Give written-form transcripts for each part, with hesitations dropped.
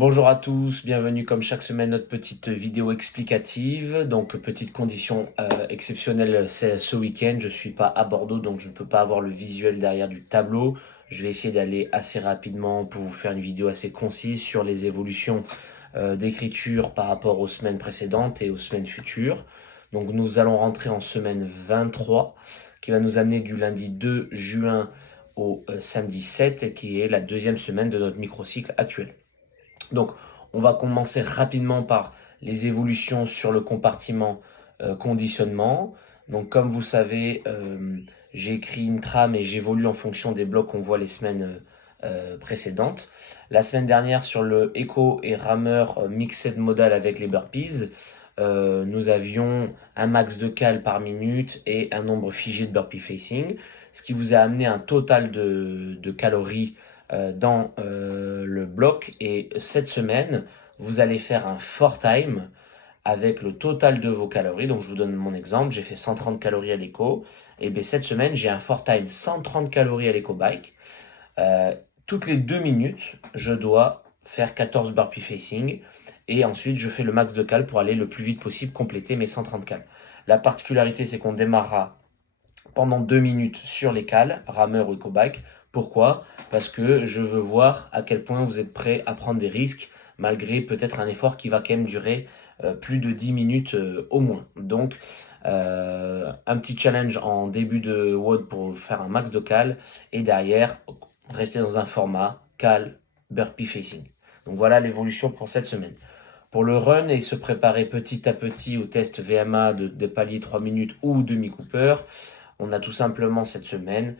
Bonjour à tous, bienvenue comme chaque semaine notre petite vidéo explicative. Donc petite condition exceptionnelle c'est ce week-end, je suis pas à Bordeaux donc je ne peux pas avoir le visuel derrière du tableau. Je vais essayer d'aller assez rapidement pour vous faire une vidéo assez concise sur les évolutions d'écriture par rapport aux semaines précédentes et aux semaines futures. Donc nous allons rentrer en semaine 23 qui va nous amener du lundi 2 juin au samedi 7 qui est la deuxième semaine de notre microcycle actuel. Donc, on va commencer rapidement par les évolutions sur le compartiment conditionnement. Donc, comme vous savez, j'ai écrit une trame et j'évolue en fonction des blocs qu'on voit les semaines précédentes. La semaine dernière, sur le Echo et Rameur Mixed Modal avec les burpees, nous avions un max de cal par minute et un nombre figé de burpee facing, ce qui vous a amené un total de calories dans le bloc. Et cette semaine, vous allez faire un 4 time avec le total de vos calories. Donc je vous donne mon exemple, j'ai fait 130 calories à l'éco. Et bien cette semaine, j'ai un 4 time 130 calories à l'éco bike. Toutes les 2 minutes, je dois faire 14 burpee facing. Et ensuite, je fais le max de cal pour aller le plus vite possible compléter mes 130 cal. La particularité, c'est qu'on démarrera pendant 2 minutes sur les cales, rameur ou eco-bike. Pourquoi? Parce que je veux voir à quel point vous êtes prêt à prendre des risques, malgré peut-être un effort qui va quand même durer plus de 10 minutes au moins. Donc, un petit challenge en début de WOD pour faire un max de cal, et derrière, rester dans un format cal, burpee facing. Donc voilà l'évolution pour cette semaine. Pour le run et se préparer petit à petit au test VMA de palier 3 minutes ou demi-cooper, on a tout simplement cette semaine,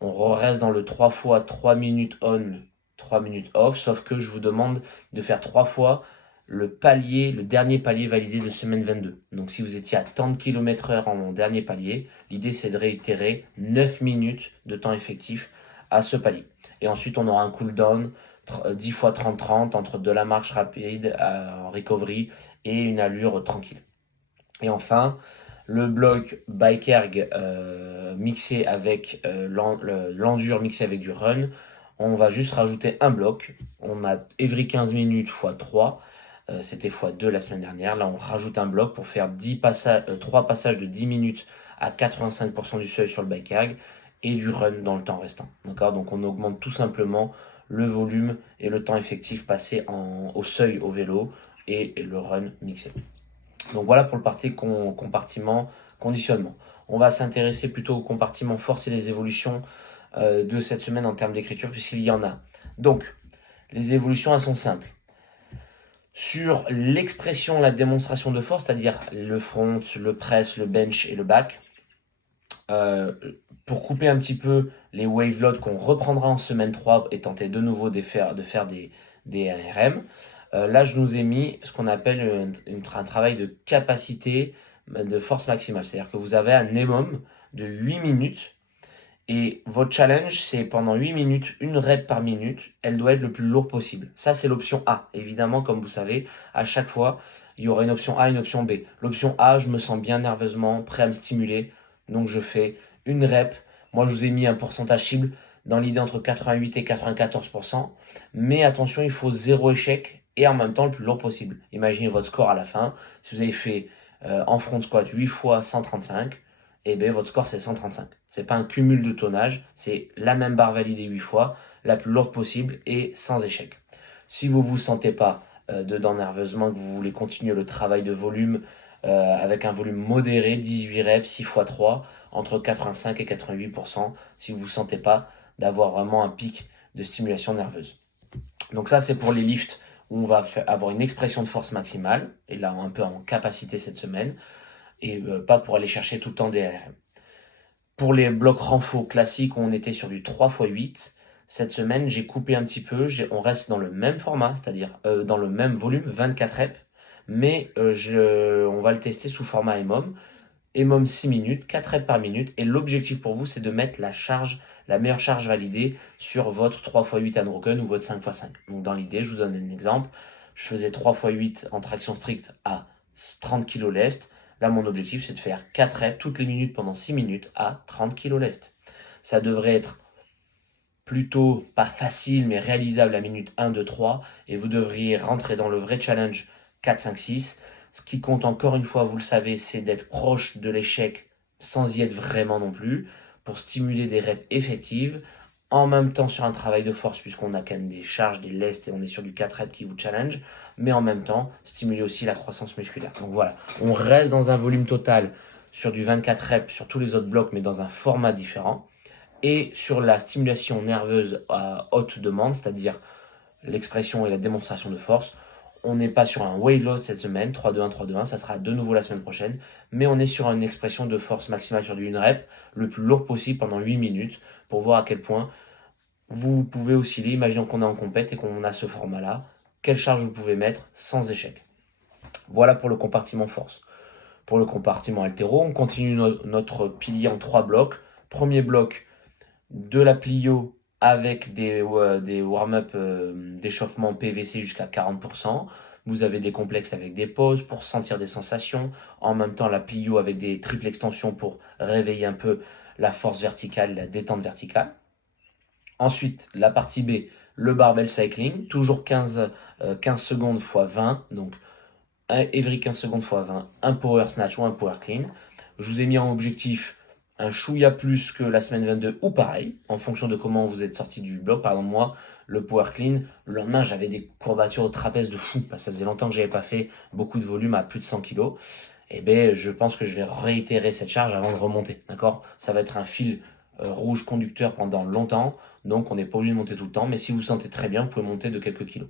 on reste dans le 3 fois 3 minutes on, 3 minutes off, sauf que je vous demande de faire 3 fois le palier, le dernier palier validé de semaine 22. Donc si vous étiez à tant de km/h en dernier palier, l'idée c'est de réitérer 9 minutes de temps effectif à ce palier. Et ensuite on aura un cooldown 10 fois 30-30 entre de la marche rapide en recovery et une allure tranquille. Et enfin, le bloc bike erg mixé avec l'endure mixé avec du run, on va juste rajouter un bloc. On a every 15 minutes x 3, c'était x 2 la semaine dernière. Là, on rajoute un bloc pour faire 3 passages de 10 minutes à 85% du seuil sur le bike erg et du run dans le temps restant. D'accord? Donc, on augmente tout simplement le volume et le temps effectif passé au seuil au vélo et le run mixé. Donc voilà pour le compartiment conditionnement. On va s'intéresser plutôt au compartiment force et les évolutions de cette semaine en termes d'écriture puisqu'il y en a. Donc les évolutions elles sont simples. Sur l'expression, la démonstration de force, c'est-à-dire le front, le press, le bench et le back, pour couper un petit peu les wave loads qu'on reprendra en semaine 3 et tenter de nouveau de faire des RM, là je nous ai mis ce qu'on appelle un travail de capacité de force maximale. C'est-à-dire que vous avez un minimum de 8 minutes et votre challenge c'est pendant 8 minutes, une rep par minute, elle doit être le plus lourd possible. Ça c'est l'option A. Évidemment, comme vous savez, à chaque fois, il y aura une option A et une option B. L'option A, je me sens bien nerveusement, prêt à me stimuler. Donc je fais une rep. Moi, je vous ai mis un pourcentage cible dans l'idée entre 88 et 94%. Mais attention, il faut 0 échec et en même temps le plus lourd possible. Imaginez votre score à la fin. Si vous avez fait en front squat 8 fois 135, et bien votre score c'est 135. C'est pas un cumul de tonnage, c'est la même barre validée 8 fois, la plus lourde possible et sans échec. Si vous vous sentez pas dedans nerveusement, que vous voulez continuer le travail de volume avec un volume modéré, 18 reps, 6 x 3, entre 85 et 88%, si vous ne vous sentez pas d'avoir vraiment un pic de stimulation nerveuse. Donc ça, c'est pour les lifts où on va avoir une expression de force maximale, et là un peu en capacité cette semaine, et pas pour aller chercher tout le temps des RM. Pour les blocs renfo classiques où on était sur du 3 x 8, cette semaine, j'ai coupé un petit peu, on reste dans le même format, c'est-à-dire dans le même volume, 24 reps, mais on va le tester sous format EMOM. EMOM 6 minutes, 4 reps par minute. Et l'objectif pour vous, c'est de mettre la meilleure charge validée sur votre 3 x 8 unbroken ou votre 5 x 5. Donc dans l'idée, je vous donne un exemple. Je faisais 3 x 8 en traction stricte à 30 kg lest. Là, mon objectif, c'est de faire 4 reps toutes les minutes pendant 6 minutes à 30 kg lest. Ça devrait être plutôt pas facile mais réalisable à minute 1, 2, 3 et vous devriez rentrer dans le vrai challenge 4, 5, 6. Ce qui compte encore une fois, vous le savez, c'est d'être proche de l'échec sans y être vraiment non plus pour stimuler des reps effectives en même temps sur un travail de force puisqu'on a quand même des charges, des lestes et on est sur du 4 reps qui vous challenge, mais en même temps stimuler aussi la croissance musculaire. Donc voilà, on reste dans un volume total sur du 24 reps sur tous les autres blocs mais dans un format différent. Et sur la stimulation nerveuse à haute demande, c'est-à-dire l'expression et la démonstration de force, on n'est pas sur un weight load cette semaine, 3-2-1, 3-2-1, ça sera de nouveau la semaine prochaine, mais on est sur une expression de force maximale sur du 1 rep, le plus lourd possible pendant 8 minutes, pour voir à quel point vous pouvez osciller. Imaginons qu'on est en compète et qu'on a ce format-là, quelle charge vous pouvez mettre sans échec. Voilà pour le compartiment force. Pour le compartiment haltéro, on continue notre pilier en 3 blocs. Premier bloc, de la plio avec des warm-up d'échauffement PVC jusqu'à 40%. Vous avez des complexes avec des pauses pour sentir des sensations. En même temps, la plio avec des triples extensions pour réveiller un peu la force verticale, la détente verticale. Ensuite, la partie B, le barbell cycling, toujours 15 secondes x 20, donc every 15 secondes x 20, un power snatch ou un power clean. Je vous ai mis en objectif un chouïa plus que la semaine 22 ou pareil, en fonction de comment vous êtes sorti du bloc. Par exemple, moi, le power clean, le lendemain, j'avais des courbatures au trapèze de fou, parce que ça faisait longtemps que je n'avais pas fait beaucoup de volume à plus de 100 kg. Et bien, je pense que je vais réitérer cette charge avant de remonter, d'accord? Ça va être un fil rouge conducteur pendant longtemps, donc on n'est pas obligé de monter tout le temps, mais si vous vous sentez très bien, vous pouvez monter de quelques kilos.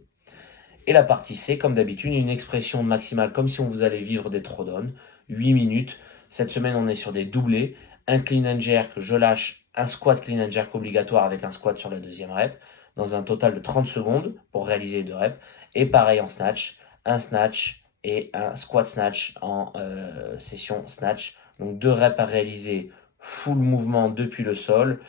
Et la partie C, comme d'habitude, une expression maximale comme si on vous allait vivre des throwdowns, 8 minutes. Cette semaine, on est sur des doublés, un clean and jerk, je lâche un squat clean and jerk obligatoire avec un squat sur la deuxième rep, dans un total de 30 secondes pour réaliser les 2 reps. Et pareil en snatch, un snatch et un squat snatch en session snatch. Donc 2 reps à réaliser, full mouvement depuis le sol,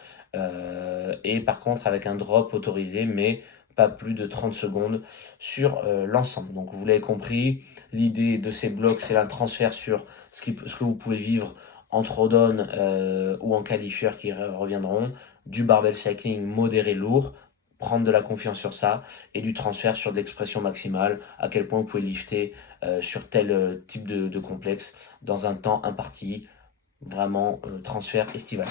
et par contre avec un drop autorisé, mais pas plus de 30 secondes sur l'ensemble. Donc vous l'avez compris, l'idée de ces blocs, c'est un transfert sur ce que vous pouvez vivre en throwdown ou en qualifieur qui reviendront, du barbell cycling modéré lourd, prendre de la confiance sur ça, et du transfert sur de l'expression maximale, à quel point vous pouvez lifter sur tel type de complexe dans un temps imparti, vraiment transfert estival.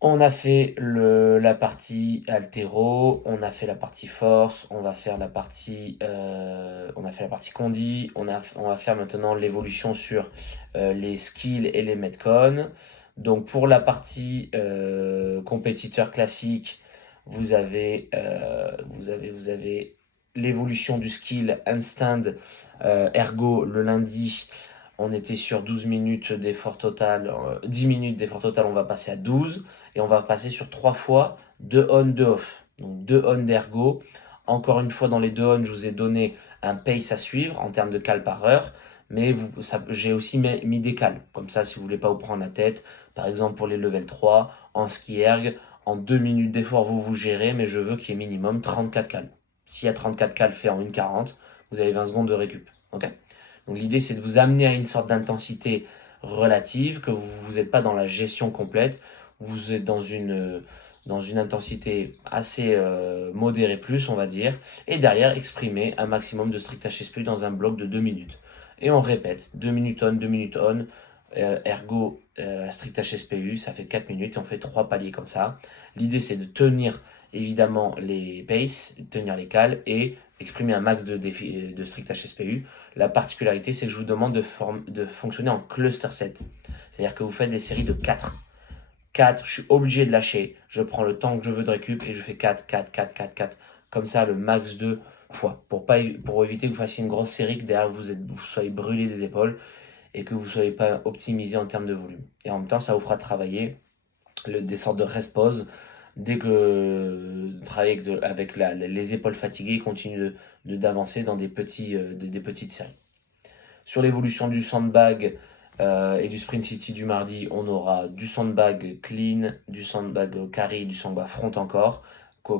On a fait la partie haltéro, on a fait la partie force, on va faire la partie condi, on va faire maintenant l'évolution sur les skills et les metcon. Donc pour la partie compétiteur classique, vous avez l'évolution du skill handstand ergo le lundi. On était sur 12 minutes d'effort total, 10 minutes d'effort total, on va passer à 12 et on va passer sur 3 fois 2 on, 2 off. Donc 2 on d'ergo. Encore une fois, dans les 2 on, je vous ai donné un pace à suivre en termes de cales par heure, mais j'ai aussi mis des cales. Comme ça, si vous voulez pas vous prendre la tête, par exemple pour les level 3, en ski erg, en 2 minutes d'effort, vous gérez, mais je veux qu'il y ait minimum 34 cales. S'il y a 34 cales fait en 1,40, vous avez 20 secondes de récup. Okay. Donc l'idée, c'est de vous amener à une sorte d'intensité relative, que vous n'êtes pas dans la gestion complète, vous êtes dans une intensité assez modérée plus, on va dire, et derrière, exprimer un maximum de strict HSPU dans un bloc de 2 minutes. Et on répète, 2 minutes on, ergo strict HSPU, ça fait 4 minutes, et on fait 3 paliers comme ça. L'idée, c'est de tenir évidemment les paces, tenir les cales, et exprimer un max de strict HSPU. La particularité, c'est que je vous demande de fonctionner en cluster set. C'est-à-dire que vous faites des séries de 4. 4, je suis obligé de lâcher. Je prends le temps que je veux de récup et je fais 4, 4, 4, 4, 4. Comme ça, le max de fois. Pour éviter que vous fassiez une grosse série, que derrière vous soyez brûlé des épaules et que vous ne soyez pas optimisé en termes de volume. Et en même temps, ça vous fera travailler des sortes de rest-pause. Dès que travailler avec les épaules fatiguées, continue d'avancer dans des petites séries. Sur l'évolution du sandbag et du sprint city du mardi, on aura du sandbag clean, du sandbag carry, du sandbag front encore,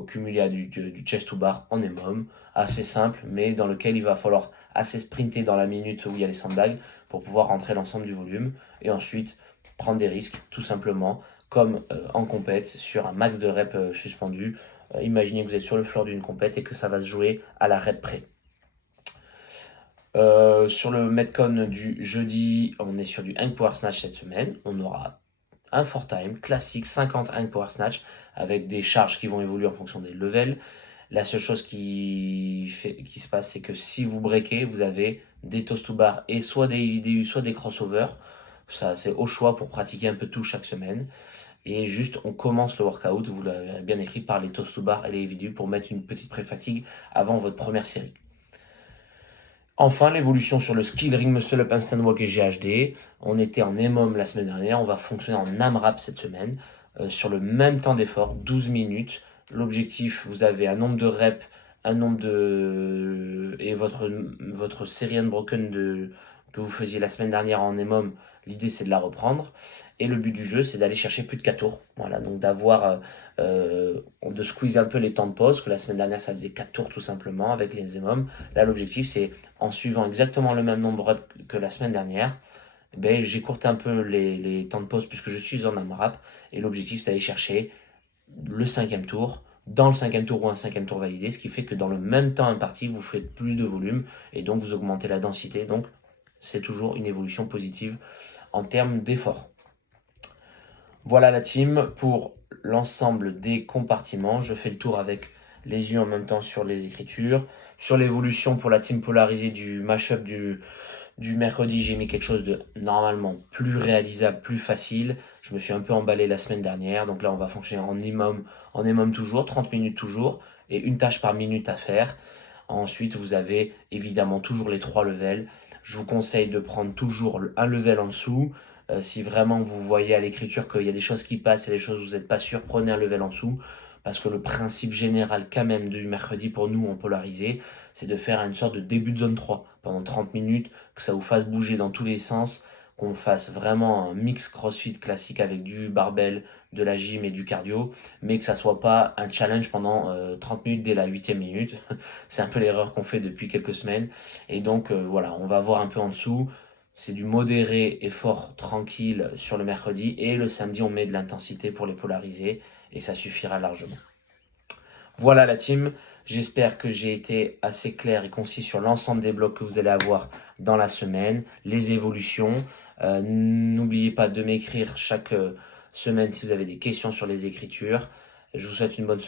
cumulé à du chest to bar en EMOM, assez simple, mais dans lequel il va falloir assez sprinter dans la minute où il y a les sandbags pour pouvoir rentrer l'ensemble du volume, et ensuite prendre des risques, tout simplement, comme en compète, sur un max de reps suspendu. Imaginez que vous êtes sur le floor d'une compète et que ça va se jouer à la rep près. Sur le Metcon du jeudi, on est sur du hang power snatch cette semaine. On aura un 4-time classique 50 hang power snatch avec des charges qui vont évoluer en fonction des levels. La seule chose qui se passe, c'est que si vous breakez, vous avez des toast to bar et soit des IDU, soit des crossovers. Ça, c'est au choix pour pratiquer un peu tout chaque semaine. Et juste, on commence le workout, vous l'avez bien écrit, par les toast to bar et les IDU pour mettre une petite pré-fatigue avant votre première série. Enfin, l'évolution sur le skill ring muscle up instant walk et GHD. On était en EMOM la semaine dernière, on va fonctionner en AMRAP cette semaine, sur le même temps d'effort, 12 minutes. L'objectif, vous avez un nombre de reps, un nombre de... et votre série unbroken que vous faisiez la semaine dernière en EMOM, l'idée c'est de la reprendre. Et le but du jeu, c'est d'aller chercher plus de 4 tours. Voilà, donc de squeezer un peu les temps de pause, que la semaine dernière ça faisait 4 tours tout simplement avec les EMOM. Là, l'objectif c'est, en suivant exactement le même nombre de reps que la semaine dernière, j'écourte un peu les temps de pause puisque je suis en AMRAP. Et l'objectif c'est d'aller chercher le 5e tour, dans le 5e tour ou un 5e tour validé, ce qui fait que dans le même temps imparti, vous ferez plus de volume et donc vous augmentez la densité. Donc c'est toujours une évolution positive en termes d'effort. Voilà la team pour l'ensemble des compartiments. Je fais le tour avec les yeux en même temps sur les écritures. Sur l'évolution pour la team polarisée du mashup du mercredi, j'ai mis quelque chose de normalement plus réalisable, plus facile. Je me suis un peu emballé la semaine dernière. Donc là, on va fonctionner en EMOM toujours, 30 minutes toujours, et une tâche par minute à faire. Ensuite, vous avez évidemment toujours les 3 levels. Je vous conseille de prendre toujours un level en dessous. Si vraiment vous voyez à l'écriture qu'il y a des choses qui passent, il y a des choses où vous n'êtes pas sûr, prenez un level en dessous. Parce que le principe général quand même du mercredi pour nous en polarisé, c'est de faire une sorte de début de zone 3 pendant 30 minutes, que ça vous fasse bouger dans tous les sens, qu'on fasse vraiment un mix crossfit classique avec du barbell, de la gym et du cardio, mais que ça soit pas un challenge pendant 30 minutes dès la 8e minute. C'est un peu l'erreur qu'on fait depuis quelques semaines. Et donc voilà, on va voir un peu en dessous. C'est du modéré et fort tranquille sur le mercredi. Et le samedi, on met de l'intensité pour les polariser. Et ça suffira largement. Voilà la team. J'espère que j'ai été assez clair et concis sur l'ensemble des blocs que vous allez avoir dans la semaine, les évolutions. N'oubliez pas de m'écrire chaque semaine si vous avez des questions sur les écritures. Je vous souhaite une bonne semaine.